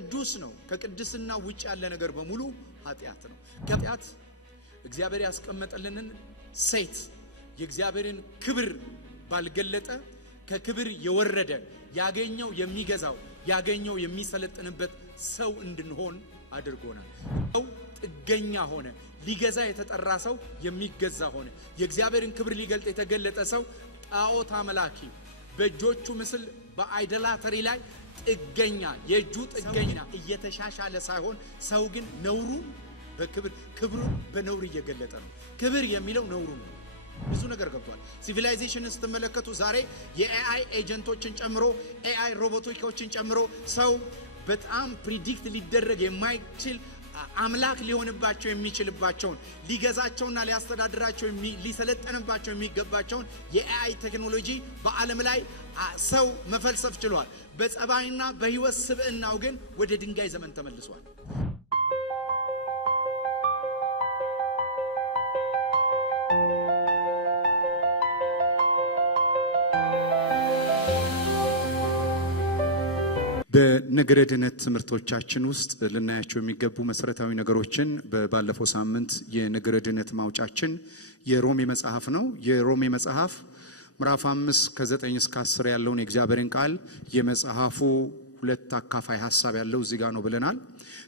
ቅዱስ ነው። ከቅድስና ውጭ ያለ ነገር በሙሉ ኃጢአት ነው። ኃጢአት እግዚአብሔር ያስቀመጠልንን ሴት የእግዚአብሔርን ክብር ባልገለጠ ከክብር የወረደ ያገኘው የሚገዛው ያገኘው የሚሰለጥንበት ሰው እንድንሆን አድርጎናል። ሰው ጥገኛ ሆነ። ሊገዛ የተጠራ ሰው የሚገዛ ሆነ። የእግዚአብሔርን ክብር ሊገልጥ የተገለጠ ሰው ጣዖት አምላኪ፣ በእጆቹ ምስል በአይደላተሪ ላይ ጥገኛ፣ የእጁ ጥገኛ እየተሻሻለ ሳይሆን ሰው ግን ነውሩ በክብር ክብሩ በነውር እየገለጠ ነው። ክብር የሚለው ነውሩ ነው። ብዙ ነገር ገብቷል። ሲቪላይዜሽንን ስትመለከቱ ዛሬ የኤአይ ኤጀንቶችን ጨምሮ ኤአይ ሮቦቲኮችን ጨምሮ ሰው በጣም ፕሪዲክት ሊደረግ የማይችል አምላክ ሊሆንባቸው የሚችልባቸውን ሊገዛቸውና ሊያስተዳድራቸው ሊሰለጠንባቸው የሚገባቸውን የኤአይ ቴክኖሎጂ በዓለም ላይ ሰው መፈልሰፍ ችሏል። በጸባይና በህይወት ስብዕናው ግን ወደ ድንጋይ ዘመን ተመልሷል። በነገረ ድነት ትምህርቶቻችን ውስጥ ልናያቸው የሚገቡ መሰረታዊ ነገሮችን ባለፈው ሳምንት የነገረ ድነት ማውጫችን የሮሜ መጽሐፍ ነው። የሮሜ መጽሐፍ ምዕራፍ 5 ከ9 እስከ 10 ያለውን የእግዚአብሔርን ቃል የመጽሐፉ ሁለት አካፋይ ሐሳብ ያለው እዚህ ጋር ነው ብለናል።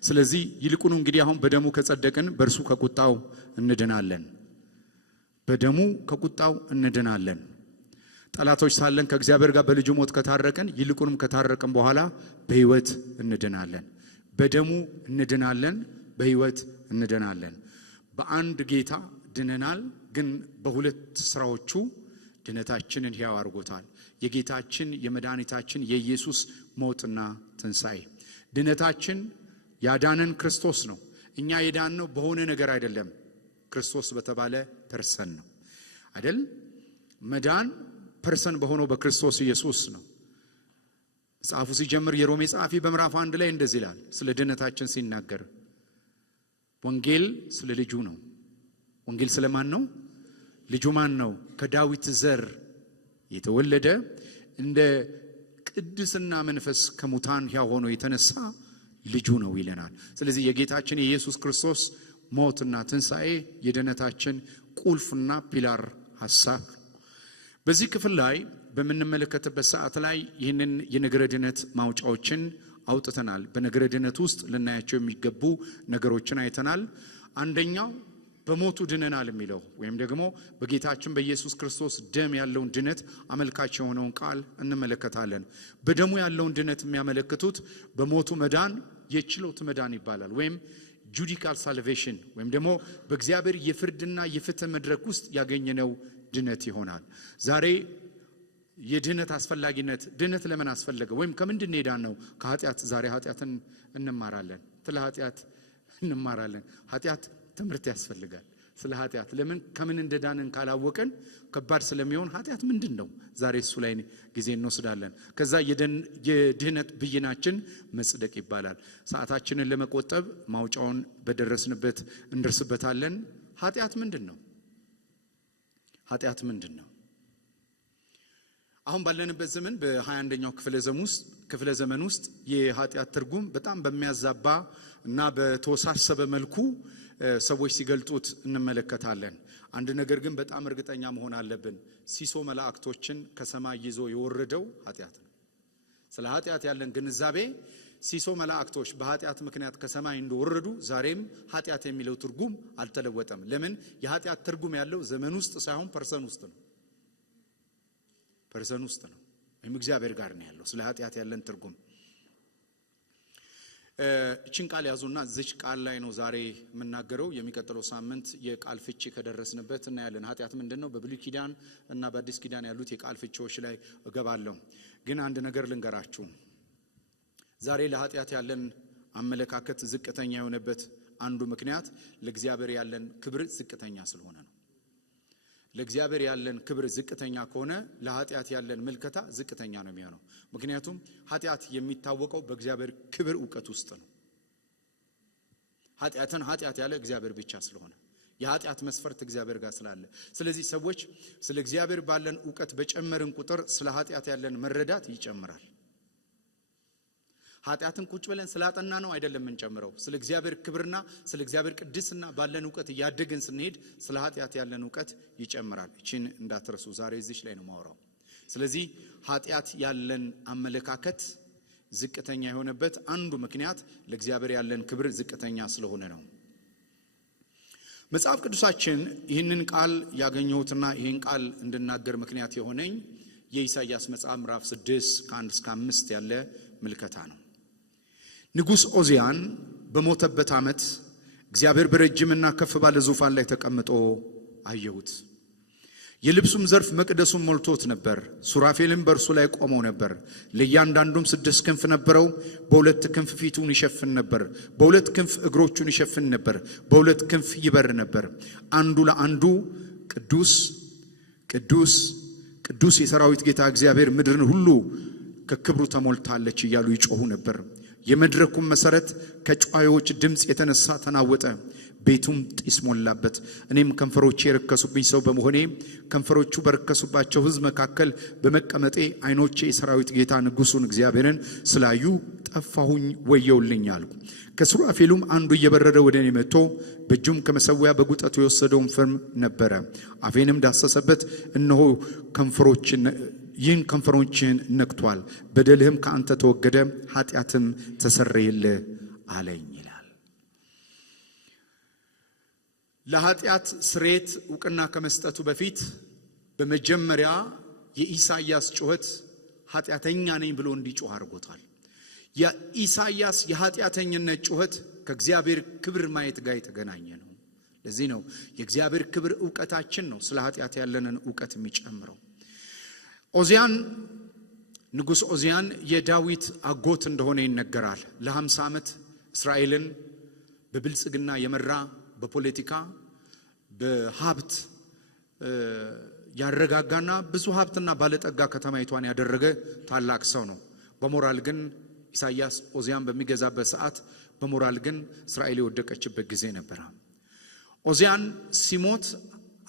ስለዚህ ይልቁኑ እንግዲህ አሁን በደሙ ከጸደቅን በእርሱ ከቁጣው እንድናለን። በደሙ ከቁጣው እንድናለን። ጠላቶች ሳለን ከእግዚአብሔር ጋር በልጁ ሞት ከታረቀን ይልቁንም ከታረቀን በኋላ በሕይወት እንድናለን። በደሙ እንድናለን፣ በሕይወት እንድናለን። በአንድ ጌታ ድነናል፣ ግን በሁለት ስራዎቹ ድነታችንን ሕያው አድርጎታል። የጌታችን የመድኃኒታችን የኢየሱስ ሞትና ትንሣኤ። ድነታችን ያዳነን ክርስቶስ ነው። እኛ የዳነው በሆነ ነገር አይደለም፣ ክርስቶስ በተባለ ፐርሰን ነው አይደል? መዳን ፐርሰን በሆነው በክርስቶስ ኢየሱስ ነው። መጽሐፉ ሲጀምር የሮሜ ጸሐፊ በምዕራፍ 1 ላይ እንደዚህ ይላል ስለ ድነታችን ሲናገር፣ ወንጌል ስለ ልጁ ነው። ወንጌል ስለማን ነው? ልጁ ማን ነው? ከዳዊት ዘር የተወለደ እንደ ቅድስና መንፈስ ከሙታን ሕያው ሆኖ የተነሳ ልጁ ነው ይለናል። ስለዚህ የጌታችን የኢየሱስ ክርስቶስ ሞትና ትንሣኤ የድነታችን ቁልፍና ፒላር ሐሳብ። በዚህ ክፍል ላይ በምንመለከትበት ሰዓት ላይ ይህንን የነገረ ድነት ማውጫዎችን አውጥተናል። በነገረ ድነት ውስጥ ልናያቸው የሚገቡ ነገሮችን አይተናል። አንደኛው በሞቱ ድነናል የሚለው ወይም ደግሞ በጌታችን በኢየሱስ ክርስቶስ ደም ያለውን ድነት አመልካች የሆነውን ቃል እንመለከታለን። በደሙ ያለውን ድነት የሚያመለክቱት በሞቱ መዳን የችሎት መዳን ይባላል፣ ወይም ጁዲካል ሳልቬሽን ወይም ደግሞ በእግዚአብሔር የፍርድና የፍትህ መድረክ ውስጥ ያገኘነው ድነት ይሆናል። ዛሬ የድነት አስፈላጊነት፣ ድነት ለምን አስፈለገ ወይም ከምንድን ሄዳን ነው? ከኃጢአት። ዛሬ ኃጢአትን እንማራለን። ስለ ኃጢአት እንማራለን። ኃጢአት ትምህርት ያስፈልጋል። ስለ ኃጢአት ለምን ከምን እንደዳንን ካላወቀን ከባድ ስለሚሆን ኃጢአት ምንድን ነው? ዛሬ እሱ ላይ ጊዜ እንወስዳለን። ከዛ የድህነት ብይናችን መጽደቅ ይባላል። ሰዓታችንን ለመቆጠብ ማውጫውን በደረስንበት እንደርስበታለን። ኃጢአት ምንድን ነው? ኃጢአት ምንድን ነው? አሁን ባለንበት ዘመን በ21ኛው ክፍለ ዘመን ውስጥ የኃጢአት ትርጉም በጣም በሚያዛባ እና በተወሳሰበ መልኩ ሰዎች ሲገልጡት እንመለከታለን። አንድ ነገር ግን በጣም እርግጠኛ መሆን አለብን። ሲሶ መላእክቶችን ከሰማይ ይዞ የወረደው ኃጢአት ነው። ስለ ኃጢአት ያለን ግንዛቤ ሲሶ መላእክቶች በኃጢአት ምክንያት ከሰማይ እንደወረዱ ዛሬም ኃጢአት የሚለው ትርጉም አልተለወጠም። ለምን? የኃጢአት ትርጉም ያለው ዘመን ውስጥ ሳይሆን ፐርሰን ውስጥ ነው። ፐርሰን ውስጥ ነው፣ ወይም እግዚአብሔር ጋር ነው ያለው። ስለ ኃጢአት ያለን ትርጉም እቺን ቃል ያዙና እዚች ቃል ላይ ነው ዛሬ የምናገረው። የሚቀጥለው ሳምንት የቃል ፍቺ ከደረስንበት እናያለን። ኃጢአት ምንድነው? በብሉይ ኪዳን እና በአዲስ ኪዳን ያሉት የቃል ፍቺዎች ላይ እገባለሁ። ግን አንድ ነገር ልንገራችሁ። ዛሬ ለኃጢአት ያለን አመለካከት ዝቅተኛ የሆነበት አንዱ ምክንያት ለእግዚአብሔር ያለን ክብር ዝቅተኛ ስለሆነ ነው። ለእግዚአብሔር ያለን ክብር ዝቅተኛ ከሆነ ለኃጢአት ያለን መልከታ ዝቅተኛ ነው የሚሆነው። ምክንያቱም ኃጢአት የሚታወቀው በእግዚአብሔር ክብር ዕውቀት ውስጥ ነው። ኃጢአትን ኃጢአት ያለ እግዚአብሔር ብቻ ስለሆነ የኃጢአት መስፈርት እግዚአብሔር ጋር ስላለ፣ ስለዚህ ሰዎች ስለ እግዚአብሔር ባለን ዕውቀት በጨመርን ቁጥር ስለ ኃጢአት ያለን መረዳት ይጨምራል። ኃጢአትን ቁጭ ብለን ስላጠና ነው አይደለም እንጨምረው። ስለ እግዚአብሔር ክብርና ስለ እግዚአብሔር ቅድስና ባለን ዕውቀት ያደገን ስንሄድ ስለ ኃጢአት ያለን ዕውቀት ይጨምራል። እቺን እንዳትረሱ። ዛሬ እዚህ ላይ ነው ማወራው። ስለዚህ ኃጢአት ያለን አመለካከት ዝቅተኛ የሆነበት አንዱ ምክንያት ለእግዚአብሔር ያለን ክብር ዝቅተኛ ስለሆነ ነው። መጽሐፍ ቅዱሳችን ይህንን ቃል ያገኘሁትና ይህን ቃል እንድናገር ምክንያት የሆነኝ የኢሳይያስ መጽሐፍ ምዕራፍ 6 ከ1 እስከ 5 ያለ ምልከታ ነው። ንጉሥ ኦዚያን በሞተበት ዓመት እግዚአብሔር በረጅምና ከፍ ባለ ዙፋን ላይ ተቀምጦ አየሁት። የልብሱም ዘርፍ መቅደሱን ሞልቶት ነበር። ሱራፌልም በእርሱ ላይ ቆመው ነበር። ለእያንዳንዱም 6 ክንፍ ነበረው። በ2 ክንፍ ፊቱን ይሸፍን ነበር፣ በ2 ክንፍ እግሮቹን ይሸፍን ነበር፣ በ2 ክንፍ ይበር ነበር። አንዱ ለአንዱ ቅዱስ ቅዱስ ቅዱስ የሰራዊት ጌታ እግዚአብሔር ምድርን ሁሉ ከክብሩ ተሞልታለች እያሉ ይጮሁ ነበር። የመድረኩም መሰረት ከጨዋዮች ድምጽ የተነሳ ተናወጠ፣ ቤቱም ጢስ ሞላበት። እኔም ከንፈሮቼ የረከሱብኝ ሰው በመሆኔ ከንፈሮቹ በረከሱባቸው ሕዝብ መካከል በመቀመጤ ዓይኖቼ የሰራዊት ጌታ ንጉሡን እግዚአብሔርን ስላዩ ጠፋሁኝ፣ ወየውልኝ አልኩ። ከሱራፌሉም አንዱ እየበረረ ወደ እኔ መጥቶ በእጁም ከመሠዊያ በጉጠቱ የወሰደውን ፍም ነበረ። አፌንም ዳሰሰበት፣ እነሆ ይህን ከንፈሮችን ነክቷል፣ በደልህም ከአንተ ተወገደ፣ ኃጢአትም ተሰረየልህ አለኝ ይላል። ለኃጢአት ስርየት ዕውቅና ከመስጠቱ በፊት በመጀመሪያ የኢሳይያስ ጩኸት ኃጢአተኛ ነኝ ብሎ እንዲጮህ አድርጎታል። የኢሳይያስ የኃጢአተኝነት ጩኸት ከእግዚአብሔር ክብር ማየት ጋር የተገናኘ ነው። ለዚህ ነው የእግዚአብሔር ክብር ዕውቀታችን ነው ስለ ኃጢአት ያለንን ዕውቀት የሚጨምረው። ኦዚያን ንጉሥ ኦዚያን የዳዊት አጎት እንደሆነ ይነገራል። ለ50 ዓመት እስራኤልን በብልጽግና የመራ በፖለቲካ በሀብት ያረጋጋና ብዙ ሀብትና ባለጠጋ ከተማይቷን ያደረገ ታላቅ ሰው ነው። በሞራል ግን ኢሳይያስ ኦዚያን በሚገዛበት ሰዓት በሞራል ግን እስራኤል የወደቀችበት ጊዜ ነበር። ኦዚያን ሲሞት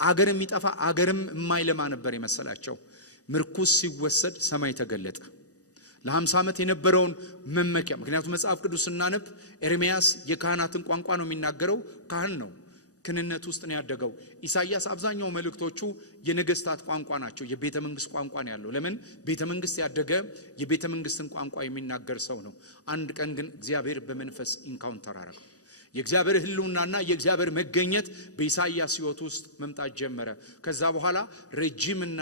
አገርም የሚጠፋ አገርም የማይለማ ነበር የመሰላቸው። ምርኩስ ሲወሰድ ሰማይ ተገለጠ። ለ50 ዓመት የነበረውን መመኪያ፣ ምክንያቱም መጽሐፍ ቅዱስ ስናነብ ኤርሚያስ የካህናትን ቋንቋ ነው የሚናገረው። ካህን ነው፣ ክህነት ውስጥ ነው ያደገው። ኢሳይያስ አብዛኛው መልእክቶቹ የነገስታት ቋንቋ ናቸው፣ የቤተ መንግስት ቋንቋ ነው ያለው። ለምን? ቤተ መንግስት ያደገ የቤተ መንግስትን ቋንቋ የሚናገር ሰው ነው። አንድ ቀን ግን እግዚአብሔር በመንፈስ ኢንካውንተር አደረገው። የእግዚአብሔር ህልውናና የእግዚአብሔር መገኘት በኢሳይያስ ሕይወት ውስጥ መምጣት ጀመረ። ከዛ በኋላ ረጅምና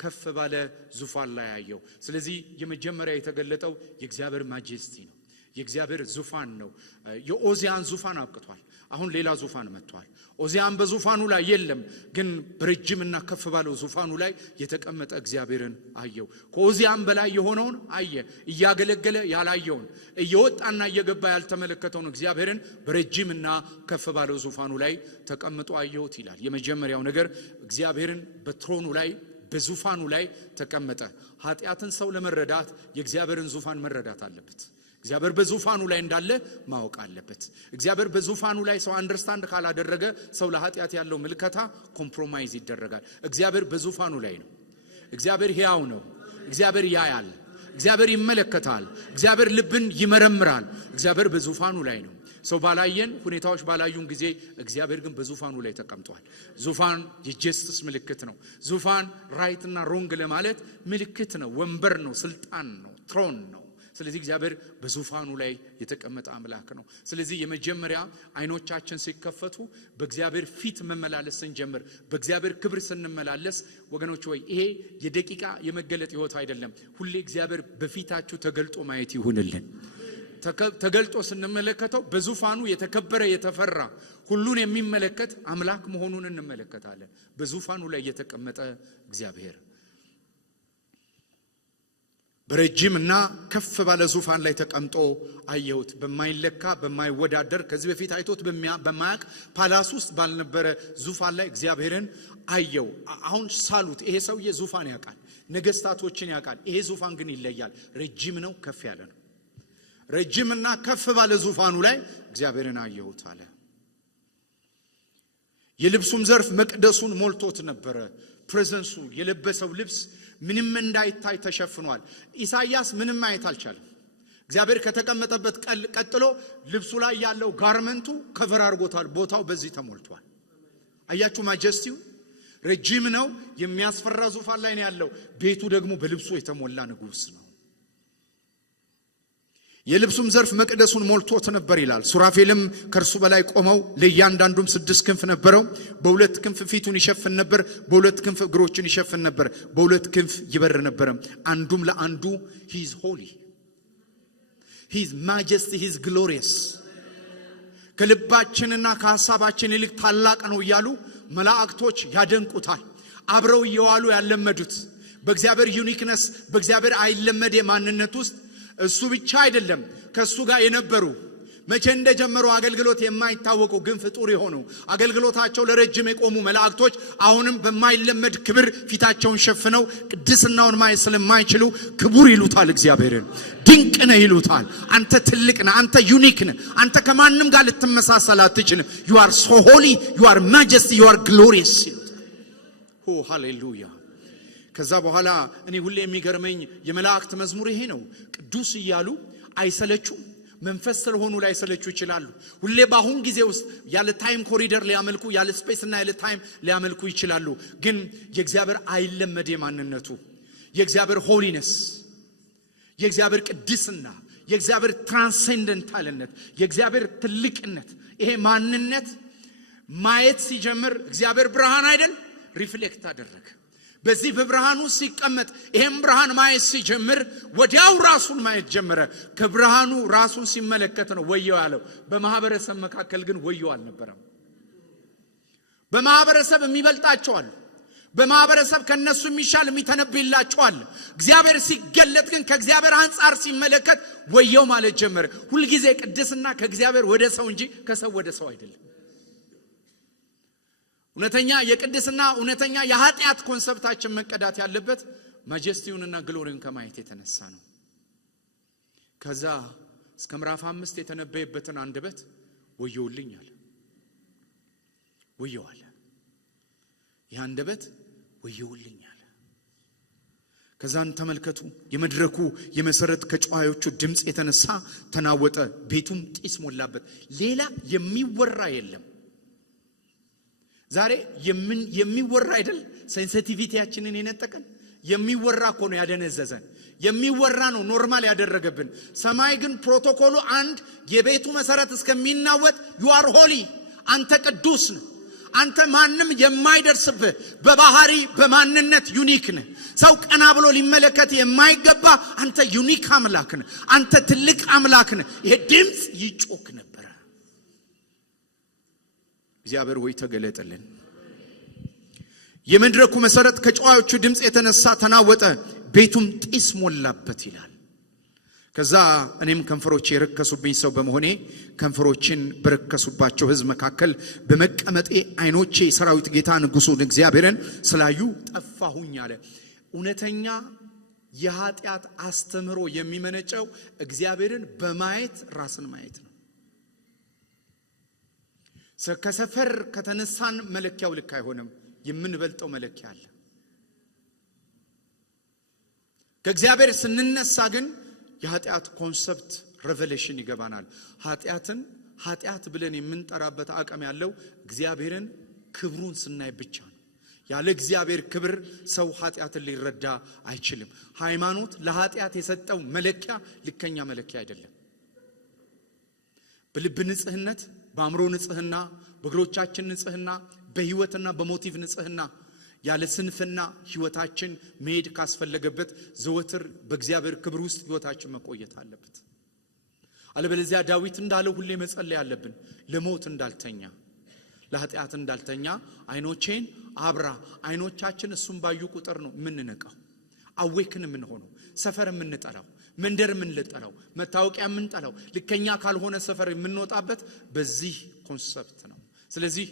ከፍ ባለ ዙፋን ላይ ያየው። ስለዚህ የመጀመሪያ የተገለጠው የእግዚአብሔር ማጀስቲ ነው፣ የእግዚአብሔር ዙፋን ነው። የኦዚያን ዙፋን አብቅቷል። አሁን ሌላ ዙፋን መጥቷል። ኦዚያን በዙፋኑ ላይ የለም፣ ግን በረጅምና ከፍ ባለው ዙፋኑ ላይ የተቀመጠ እግዚአብሔርን አየው። ከኦዚያን በላይ የሆነውን አየ። እያገለገለ ያላየውን፣ እየወጣና እየገባ ያልተመለከተውን እግዚአብሔርን በረጅምና ከፍ ባለው ዙፋኑ ላይ ተቀምጦ አየሁት ይላል። የመጀመሪያው ነገር እግዚአብሔርን በትሮኑ ላይ በዙፋኑ ላይ ተቀመጠ። ኃጢአትን ሰው ለመረዳት የእግዚአብሔርን ዙፋን መረዳት አለበት። እግዚአብሔር በዙፋኑ ላይ እንዳለ ማወቅ አለበት። እግዚአብሔር በዙፋኑ ላይ ሰው አንደርስታንድ ካላደረገ ሰው ለኃጢአት ያለው ምልከታ ኮምፕሮማይዝ ይደረጋል። እግዚአብሔር በዙፋኑ ላይ ነው። እግዚአብሔር ሕያው ነው። እግዚአብሔር ያያል። እግዚአብሔር ይመለከታል። እግዚአብሔር ልብን ይመረምራል። እግዚአብሔር በዙፋኑ ላይ ነው። ሰው ባላየን ሁኔታዎች ባላዩን ጊዜ እግዚአብሔር ግን በዙፋኑ ላይ ተቀምጧል። ዙፋን የጀስቲስ ምልክት ነው። ዙፋን ራይት እና ሮንግ ለማለት ምልክት ነው። ወንበር ነው። ስልጣን ነው። ትሮን ነው። ስለዚህ እግዚአብሔር በዙፋኑ ላይ የተቀመጠ አምላክ ነው። ስለዚህ የመጀመሪያ አይኖቻችን ሲከፈቱ በእግዚአብሔር ፊት መመላለስ ስንጀምር፣ በእግዚአብሔር ክብር ስንመላለስ፣ ወገኖች ወይ ይሄ የደቂቃ የመገለጥ ሕይወት አይደለም። ሁሌ እግዚአብሔር በፊታችሁ ተገልጦ ማየት ይሁንልን። ተገልጦ ስንመለከተው በዙፋኑ የተከበረ የተፈራ ሁሉን የሚመለከት አምላክ መሆኑን እንመለከታለን። በዙፋኑ ላይ የተቀመጠ እግዚአብሔር በረጅምና ከፍ ባለ ዙፋን ላይ ተቀምጦ አየሁት። በማይለካ በማይወዳደር ከዚህ በፊት አይቶት በማያቅ ፓላስ ውስጥ ባልነበረ ዙፋን ላይ እግዚአብሔርን አየው። አሁን ሳሉት ይሄ ሰውዬ ዙፋን ያውቃል፣ ነገስታቶችን ያውቃል። ይሄ ዙፋን ግን ይለያል። ረጅም ነው፣ ከፍ ያለ ነው። ረጅምና ከፍ ባለ ዙፋኑ ላይ እግዚአብሔርን አየሁት አለ። የልብሱም ዘርፍ መቅደሱን ሞልቶት ነበረ። ፕሬዘንሱ የለበሰው ልብስ ምንም እንዳይታይ ተሸፍኗል። ኢሳይያስ ምንም ማየት አልቻለም። እግዚአብሔር ከተቀመጠበት ቀጥሎ ልብሱ ላይ ያለው ጋርመንቱ ከቨር አድርጎታል። ቦታው በዚህ ተሞልቷል። አያችሁ ማጀስቲው ረጅም ነው። የሚያስፈራ ዙፋን ላይ ነው ያለው። ቤቱ ደግሞ በልብሱ የተሞላ ንጉስ ነው። የልብሱም ዘርፍ መቅደሱን ሞልቶት ነበር ይላል። ሱራፌልም ከርሱ በላይ ቆመው ለእያንዳንዱም 6 ክንፍ ነበረው። በ2 ክንፍ ፊቱን ይሸፍን ነበር፣ በ2 ክንፍ እግሮቹን ይሸፍን ነበር፣ በ2 ክንፍ ይበር ነበር። አንዱም ለአንዱ he is holy, his majesty, his glorious ከልባችንና ከሐሳባችን ይልቅ ታላቅ ነው እያሉ መላእክቶች ያደንቁታል። አብረው እየዋሉ ያለመዱት በእግዚአብሔር ዩኒክነስ በእግዚአብሔር አይለመድ ማንነት ውስጥ እሱ ብቻ አይደለም ከሱ ጋር የነበሩ መቼ እንደጀመሩ አገልግሎት የማይታወቁ ግን ፍጡር የሆኑ አገልግሎታቸው ለረጅም የቆሙ መላእክቶች አሁንም በማይለመድ ክብር ፊታቸውን ሸፍነው ቅድስናውን ማየት ስለማይችሉ ክቡር ይሉታል። እግዚአብሔርን ድንቅ ነህ ይሉታል። አንተ ትልቅ ነህ፣ አንተ ዩኒክ ነህ፣ አንተ ከማንም ጋር ልትመሳሰል አትችልም። you are so holy, you are majesty, you are glorious ይሉታል። ኦ ሃሌሉያ። ከዛ በኋላ እኔ ሁሌ የሚገርመኝ የመላእክት መዝሙር ይሄ ነው። ቅዱስ እያሉ አይሰለቹም። መንፈስ ስለሆኑ ላይ ሰለቹ ይችላሉ። ሁሌ ባሁን ጊዜ ውስጥ ያለ ታይም ኮሪደር ሊያመልኩ ያለ ስፔስ እና ያለ ታይም ሊያመልኩ ይችላሉ። ግን የእግዚአብሔር አይለመድ ማንነቱ፣ የእግዚአብሔር ሆሊነስ፣ የእግዚአብሔር ቅድስና፣ የእግዚአብሔር ትራንሰንደንታልነት፣ የእግዚአብሔር ትልቅነት ይሄ ማንነት ማየት ሲጀምር እግዚአብሔር ብርሃን አይደል ሪፍሌክት አደረገ። በዚህ በብርሃኑ ሲቀመጥ ይሄም ብርሃን ማየት ሲጀምር ወዲያው ራሱን ማየት ጀመረ። ከብርሃኑ ራሱን ሲመለከት ነው ወየው ያለው። በማህበረሰብ መካከል ግን ወየው አልነበረም። በማህበረሰብ የሚበልጣቸው አሉ። በማህበረሰብ ከነሱ የሚሻል የሚተነብይላቸው አለ። እግዚአብሔር ሲገለጥ ግን ከእግዚአብሔር አንፃር ሲመለከት ወየው ማለት ጀመረ። ሁሉ ጊዜ ቅድስና ከእግዚአብሔር ወደ ሰው እንጂ ከሰው ወደ ሰው አይደለም። እውነተኛ የቅድስና እውነተኛ የኃጢአት ኮንሰፕታችን መቀዳት ያለበት ማጀስቲውንና ግሎሪውን ከማየት የተነሳ ነው። ከዛ እስከ ምዕራፍ 5 የተነበየበትን አንደበት ወየውልኛል ወየዋል። ያንደበት ወየውልኛል። ከዛን ተመልከቱ የመድረኩ የመሰረት ከጨዋዮቹ ድምጽ የተነሳ ተናወጠ፣ ቤቱም ጢስ ሞላበት። ሌላ የሚወራ የለም። ዛሬ የሚወራ አይደል ሴንሲቲቪቲያችንን የነጠቀን የሚወራ እኮ ነው ያደነዘዘን። የሚወራ ነው ኖርማል ያደረገብን። ሰማይ ግን ፕሮቶኮሉ አንድ የቤቱ መሰረት እስከሚናወጥ you are holy አንተ ቅዱስ ነህ። አንተ ማንም የማይደርስብህ በባህሪ በማንነት ዩኒክ ነህ። ሰው ቀና ብሎ ሊመለከት የማይገባ አንተ ዩኒክ አምላክ ነህ። አንተ ትልቅ አምላክ ነህ። ይሄ ድምጽ ይጮክ ነበር። እግዚአብሔር ሆይ ተገለጠልን። የመድረኩ መሰረት ከጨዋዮቹ ድምጽ የተነሳ ተናወጠ፣ ቤቱም ጢስ ሞላበት ይላል። ከዛ እኔም ከንፈሮቼ የረከሱብኝ ሰው በመሆኔ ከንፈሮችን በረከሱባቸው ሕዝብ መካከል በመቀመጤ ዓይኖቼ የሰራዊት ጌታ ንጉሡን እግዚአብሔርን ስላዩ ጠፋሁኝ አለ። እውነተኛ የኃጢአት አስተምህሮ የሚመነጨው እግዚአብሔርን በማየት ራስን ማየት ነው። ከሰፈር ከተነሳን መለኪያው ልክ አይሆንም። የምንበልጠው መለኪያ አለ። ከእግዚአብሔር ስንነሳ ግን የኃጢአት ኮንሰፕት ሬቨሌሽን ይገባናል። ኃጢአትን ኃጢአት ብለን የምንጠራበት አቅም ያለው እግዚአብሔርን ክብሩን ስናይ ብቻ ነው። ያለ እግዚአብሔር ክብር ሰው ኃጢአትን ሊረዳ አይችልም። ሃይማኖት ለኃጢአት የሰጠው መለኪያ ልከኛ መለኪያ አይደለም። በልብ ንጽህነት፣ በአእምሮ ንጽህና፣ በእግሮቻችን ንጽህና፣ በህይወትና በሞቲቭ ንጽህና ያለ ስንፍና ህይወታችን መሄድ ካስፈለገበት ዘወትር በእግዚአብሔር ክብር ውስጥ ህይወታችን መቆየት አለበት። አለበለዚያ ዳዊት እንዳለው ሁሌ መጸለይ ያለብን ለሞት እንዳልተኛ፣ ለኃጢአት እንዳልተኛ አይኖቼን አብራ። አይኖቻችን እሱን ባዩ ቁጥር ነው የምንነቃው፣ አዌክን የምንሆነው፣ ሰፈር የምንጠራው፣ መንደር የምንጠራው፣ መታወቂያ የምንጠራው፣ ልከኛ ካልሆነ ሰፈር የምንወጣበት በዚህ ኮንሰፕት ነው። ስለዚህ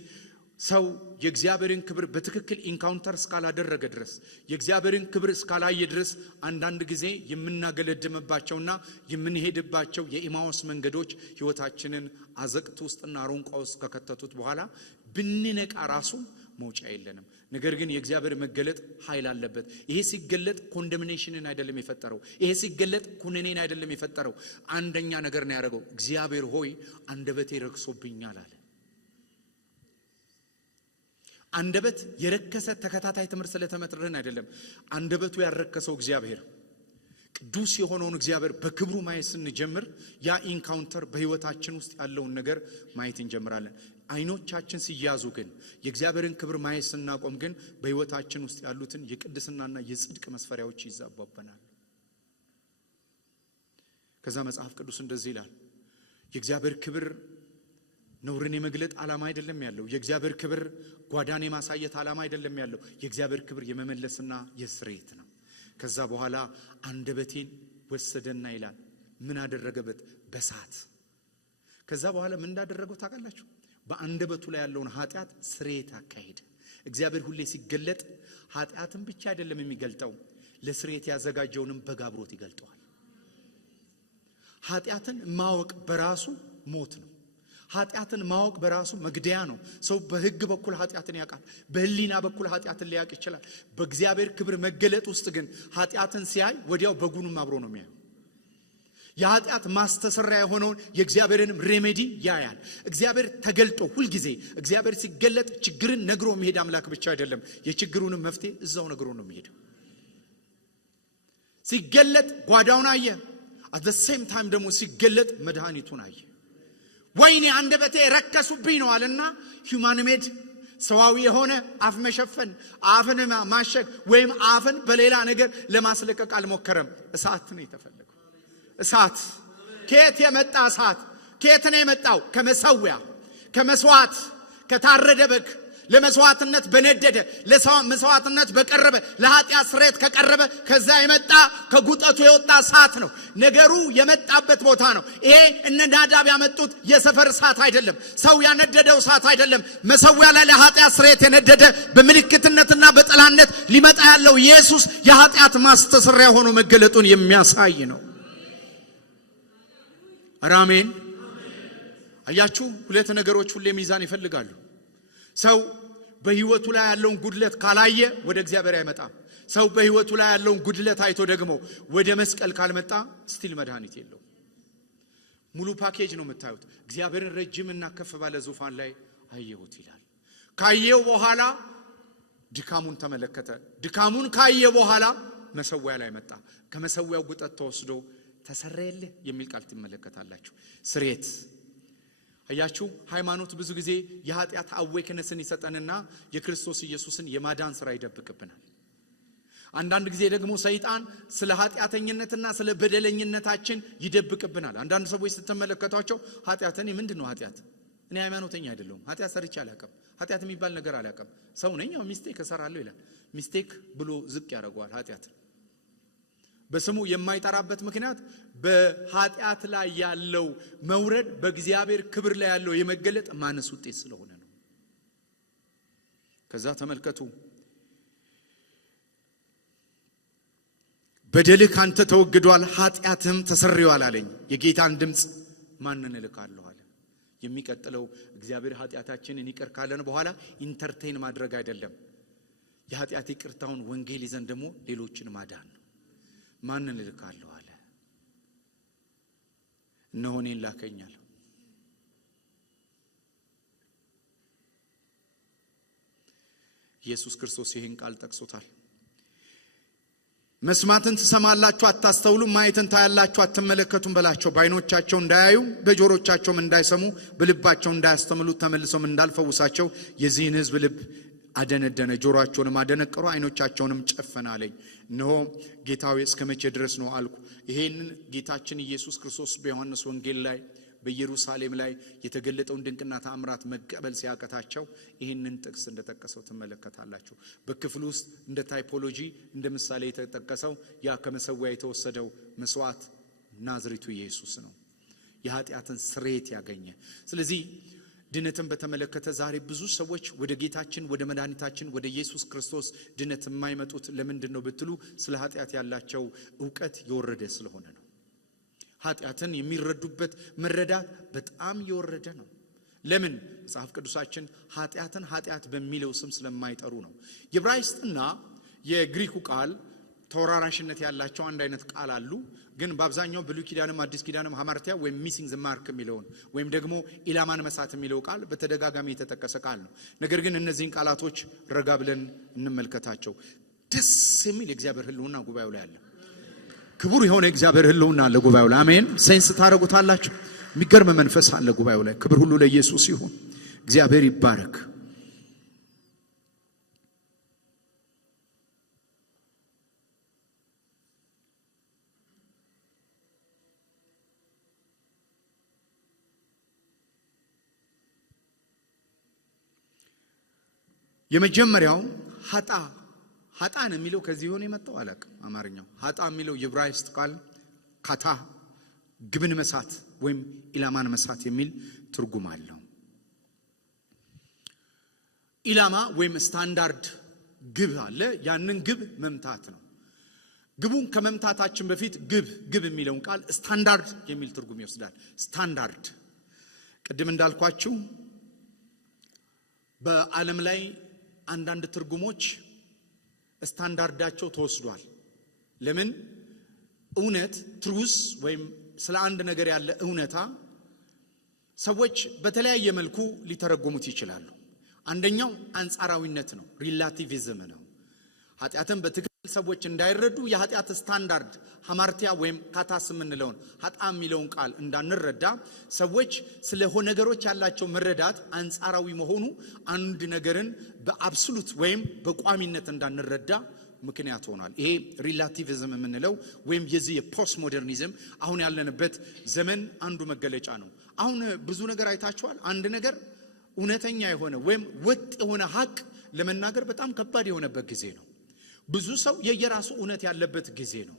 ሰው የእግዚአብሔርን ክብር በትክክል ኢንካውንተር እስካላደረገ ድረስ የእግዚአብሔርን ክብር እስካላየ ድረስ አንዳንድ ጊዜ የምናገለድምባቸውና የምንሄድባቸው የኢማውስ መንገዶች ህይወታችንን አዘቅት ውስጥና ሮንቋ ውስጥ ከከተቱት በኋላ ብንነቃ ራሱ መውጫ የለንም። ነገር ግን የእግዚአብሔር መገለጥ ኃይል አለበት። ይሄ ሲገለጥ ኮንደምኔሽንን አይደለም የፈጠረው። ይሄ ሲገለጥ ኩነኔን አይደለም የፈጠረው። አንደኛ ነገር ነው ያደረገው። እግዚአብሔር ሆይ አንደበቴ ረክሶብኛል አለ። አንደበት የረከሰ ተከታታይ ትምህርት ስለተመረረን አይደለም። አንደበቱ ያረከሰው እግዚአብሔር ቅዱስ የሆነውን እግዚአብሔር በክብሩ ማየት ስንጀምር ያ ኢንካውንተር በህይወታችን ውስጥ ያለውን ነገር ማየት እንጀምራለን። አይኖቻችን ሲያዙ ግን የእግዚአብሔርን ክብር ማየት ስናቆም ግን በህይወታችን ውስጥ ያሉትን የቅድስናና የጽድቅ መስፈሪያዎች ይዛባበናል። ከዛ መጽሐፍ ቅዱስ እንደዚህ ይላል፣ የእግዚአብሔር ክብር ነውርን የመግለጥ ዓላማ አይደለም ያለው። የእግዚአብሔር ክብር ጓዳን የማሳየት ዓላማ አይደለም ያለው። የእግዚአብሔር ክብር የመመለስና የስርየት ነው። ከዛ በኋላ አንደበቴን ወሰደና ይላል ምን አደረገበት? በሳት። ከዛ በኋላ ምን እንዳደረገው ታውቃላችሁ? በአንደበቱ ላይ ያለውን ኃጢአት ስርየት አካሄደ። እግዚአብሔር ሁሌ ሲገለጥ ኃጢአትን ብቻ አይደለም የሚገልጠው፣ ለስርየት ያዘጋጀውንም በጋብሮት ይገልጠዋል። ኃጢአትን ማወቅ በራሱ ሞት ነው። ኃጢአትን ማወቅ በራሱ መግደያ ነው። ሰው በህግ በኩል ኃጢአትን ያውቃል፣ በህሊና በኩል ኃጢአትን ሊያውቅ ይችላል። በእግዚአብሔር ክብር መገለጥ ውስጥ ግን ኃጢአትን ሲያይ ወዲያው በጉንም አብሮ ነው የሚያየው። የኃጢአት ማስተሰሪያ የሆነውን የእግዚአብሔርንም ሬሜዲ ያያል። እግዚአብሔር ተገልጦ ሁልጊዜ እግዚአብሔር ሲገለጥ ችግርን ነግሮ የሚሄድ አምላክ ብቻ አይደለም፣ የችግሩንም መፍትሄ እዛው ነግሮ ነው የሚሄደው። ሲገለጥ ጓዳውን አየ፣ at the same time ደግሞ ሲገለጥ መድኃኒቱን አየ። ወይኔ አንደበቴ ረከሱብኝ ነው አለና ሂዩማን ሜድ ሰዋዊ የሆነ አፍ መሸፈን፣ አፍን ማሸግ ወይም አፍን በሌላ ነገር ለማስለቀቅ አልሞከረም። እሳት ነው የተፈለገው። እሳት ከየት የመጣ እሳት? ከየት ነው የመጣው? ከመሰዊያ፣ ከመስዋዕት፣ ከታረደ በግ ለመስዋዕትነት በነደደ ለመስዋዕትነት በቀረበ ለኃጢአት ስርየት ከቀረበ ከዛ የመጣ ከጉጠቱ የወጣ እሳት ነው። ነገሩ የመጣበት ቦታ ነው። ይሄ እነ ናዳብ ያመጡት የሰፈር እሳት አይደለም። ሰው ያነደደው እሳት አይደለም። መሰዊያ ላይ ለኃጢአት ስርየት የነደደ በምልክትነትና በጥላነት ሊመጣ ያለው ኢየሱስ የኃጢአት ማስተሰሪያ ሆኖ መገለጡን የሚያሳይ ነው። አሜን። አያችሁ፣ ሁለት ነገሮች ሁሌ ሚዛን ይፈልጋሉ። ሰው በህይወቱ ላይ ያለውን ጉድለት ካላየ ወደ እግዚአብሔር አይመጣም። ሰው በህይወቱ ላይ ያለውን ጉድለት አይቶ ደግሞ ወደ መስቀል ካልመጣ ስቲል መድኃኒት የለውም። ሙሉ ፓኬጅ ነው የምታዩት። እግዚአብሔርን ረጅምና ከፍ ባለ ዙፋን ላይ አየሁት ይላል። ካየው በኋላ ድካሙን ተመለከተ። ድካሙን ካየ በኋላ መሰዊያ ላይ መጣ። ከመሰዊያው ጉጠት ተወስዶ ተሰረየልህ የሚል ቃል ትመለከታላችሁ። ስርየት። አያችሁ፣ ሃይማኖት ብዙ ጊዜ የኃጢአት አዌክነስን ይሰጠንና የክርስቶስ ኢየሱስን የማዳን ሥራ ይደብቅብናል። አንዳንድ ጊዜ ደግሞ ሰይጣን ስለ ኃጢአተኝነትና ስለ በደለኝነታችን ይደብቅብናል። አንዳንድ ሰዎች ስትመለከቷቸው ኃጢአትን ምንድነው ኃጢአት? እኔ ሃይማኖተኛ አይደለሁም፣ ኃጢአት ሰርቼ አላውቅም፣ ኃጢአት የሚባል ነገር አላውቅም፣ ሰው ነኝ፣ ሚስቴክ እሰራለሁ ይላል። ሚስቴክ ብሎ ዝቅ ያደርገዋል ኃጢአት። በስሙ የማይጠራበት ምክንያት በኃጢአት ላይ ያለው መውረድ በእግዚአብሔር ክብር ላይ ያለው የመገለጥ ማነስ ውጤት ስለሆነ ነው። ከዛ ተመልከቱ፣ በደልህ ካንተ ተወግዷል፣ ኃጢአትህም ተሰርዮአል አለኝ። የጌታን ድምፅ ማንን እልካለሁ አለ። የሚቀጥለው እግዚአብሔር ኃጢአታችንን ይቅር ካለን በኋላ ኢንተርቴን ማድረግ አይደለም፣ የኃጢአት ይቅርታውን ወንጌል ይዘን ደግሞ ሌሎችን ማዳን ነው። ማንን እልካለሁ አለ። እነሆ እኔን ላከኝ አለ። ኢየሱስ ክርስቶስ ይህን ቃል ጠቅሶታል። መስማትን ትሰማላችሁ አታስተውሉም፣ ማየትን ታያላችሁ አትመለከቱም በላቸው። በዓይኖቻቸው እንዳያዩ በጆሮቻቸውም እንዳይሰሙ በልባቸው እንዳያስተምሉ ተመልሰውም እንዳልፈውሳቸው የዚህን ሕዝብ ልብ አደነደነ፣ ጆሮአቸውንም አደነቀሩ፣ ዓይኖቻቸውንም ጨፈነ አለኝ። እነሆ ጌታዬ እስከ መቼ ድረስ ነው አልኩ። ይሄንን ጌታችን ኢየሱስ ክርስቶስ በዮሐንስ ወንጌል ላይ በኢየሩሳሌም ላይ የተገለጠውን ድንቅና ተአምራት መቀበል ሲያቀታቸው ይሄንን ጥቅስ እንደተጠቀሰው ትመለከታላችሁ። በክፍሉ ውስጥ እንደ ታይፖሎጂ እንደ ምሳሌ የተጠቀሰው ያ ከመሰዊያ የተወሰደው መስዋዕት ናዝሬቱ ኢየሱስ ነው፣ የኃጢአትን ስርየት ያገኘ። ስለዚህ ድነትን በተመለከተ ዛሬ ብዙ ሰዎች ወደ ጌታችን ወደ መድኃኒታችን ወደ ኢየሱስ ክርስቶስ ድነት የማይመጡት ለምንድን ነው ብትሉ ስለ ኃጢአት ያላቸው ዕውቀት የወረደ ስለሆነ ነው። ኃጢአትን የሚረዱበት መረዳት በጣም የወረደ ነው። ለምን? መጽሐፍ ቅዱሳችን ኃጢአትን ኃጢአት በሚለው ስም ስለማይጠሩ ነው። የዕብራይስጥና የግሪኩ ቃል ተወራራሽነት ያላቸው አንድ አይነት ቃል አሉ። ግን በአብዛኛው ብሉይ ኪዳንም አዲስ ኪዳንም ሐማርቲያ ወይም ሚሲንግ ዘ ማርክ የሚለውን ወይም ደግሞ ኢላማን መሳት የሚለው ቃል በተደጋጋሚ የተጠቀሰ ቃል ነው። ነገር ግን እነዚህን ቃላቶች ረጋ ብለን እንመልከታቸው። ደስ የሚል የእግዚአብሔር ሕልውና ጉባኤው ላይ አለ። ክቡር የሆነ የእግዚአብሔር ሕልውና አለ ጉባኤው ላይ። አሜን። ሴንስ ታረጉታላችሁ። የሚገርም መንፈስ አለ ጉባኤው ላይ። ክብር ሁሉ ለኢየሱስ ይሁን። እግዚአብሔር ይባረክ። የመጀመሪያው ሀጣን የሚለው ከዚህ ሆነ የመጣው አላውቅም። አማርኛው ሀጣ የሚለው የዕብራይስጥ ቃል ካታ ግብን መሳት ወይም ኢላማን መሳት የሚል ትርጉም አለው። ኢላማ ወይም ስታንዳርድ ግብ አለ። ያንን ግብ መምታት ነው። ግቡን ከመምታታችን በፊት ግብ የሚለውን ቃል ስታንዳርድ የሚል ትርጉም ይወስዳል። ስታንዳርድ ቅድም እንዳልኳችሁ በዓለም ላይ አንዳንድ ትርጉሞች ስታንዳርዳቸው ተወስዷል። ለምን? እውነት ትሩዝ ወይም ስለ አንድ ነገር ያለ እውነታ ሰዎች በተለያየ መልኩ ሊተረጉሙት ይችላሉ። አንደኛው አንጻራዊነት ነው፣ ሪላቲቪዝም ነው። ኃጢአትን በትክክል ሰዎች እንዳይረዱ የኃጢአት ስታንዳርድ ሐማርቲያ ወይም ካታስ የምንለውን ሀጣ የሚለውን ቃል እንዳንረዳ ሰዎች ስለሆነ ነገሮች ያላቸው መረዳት አንጻራዊ መሆኑ አንድ ነገርን በአብሶሉት ወይም በቋሚነት እንዳንረዳ ምክንያት ሆኗል። ይሄ ሪላቲቪዝም የምንለው ወይም የዚህ የፖስት ሞደርኒዝም አሁን ያለንበት ዘመን አንዱ መገለጫ ነው። አሁን ብዙ ነገር አይታችኋል። አንድ ነገር እውነተኛ የሆነ ወይም ወጥ የሆነ ሀቅ ለመናገር በጣም ከባድ የሆነበት ጊዜ ነው። ብዙ ሰው የየራሱ እውነት ያለበት ጊዜ ነው።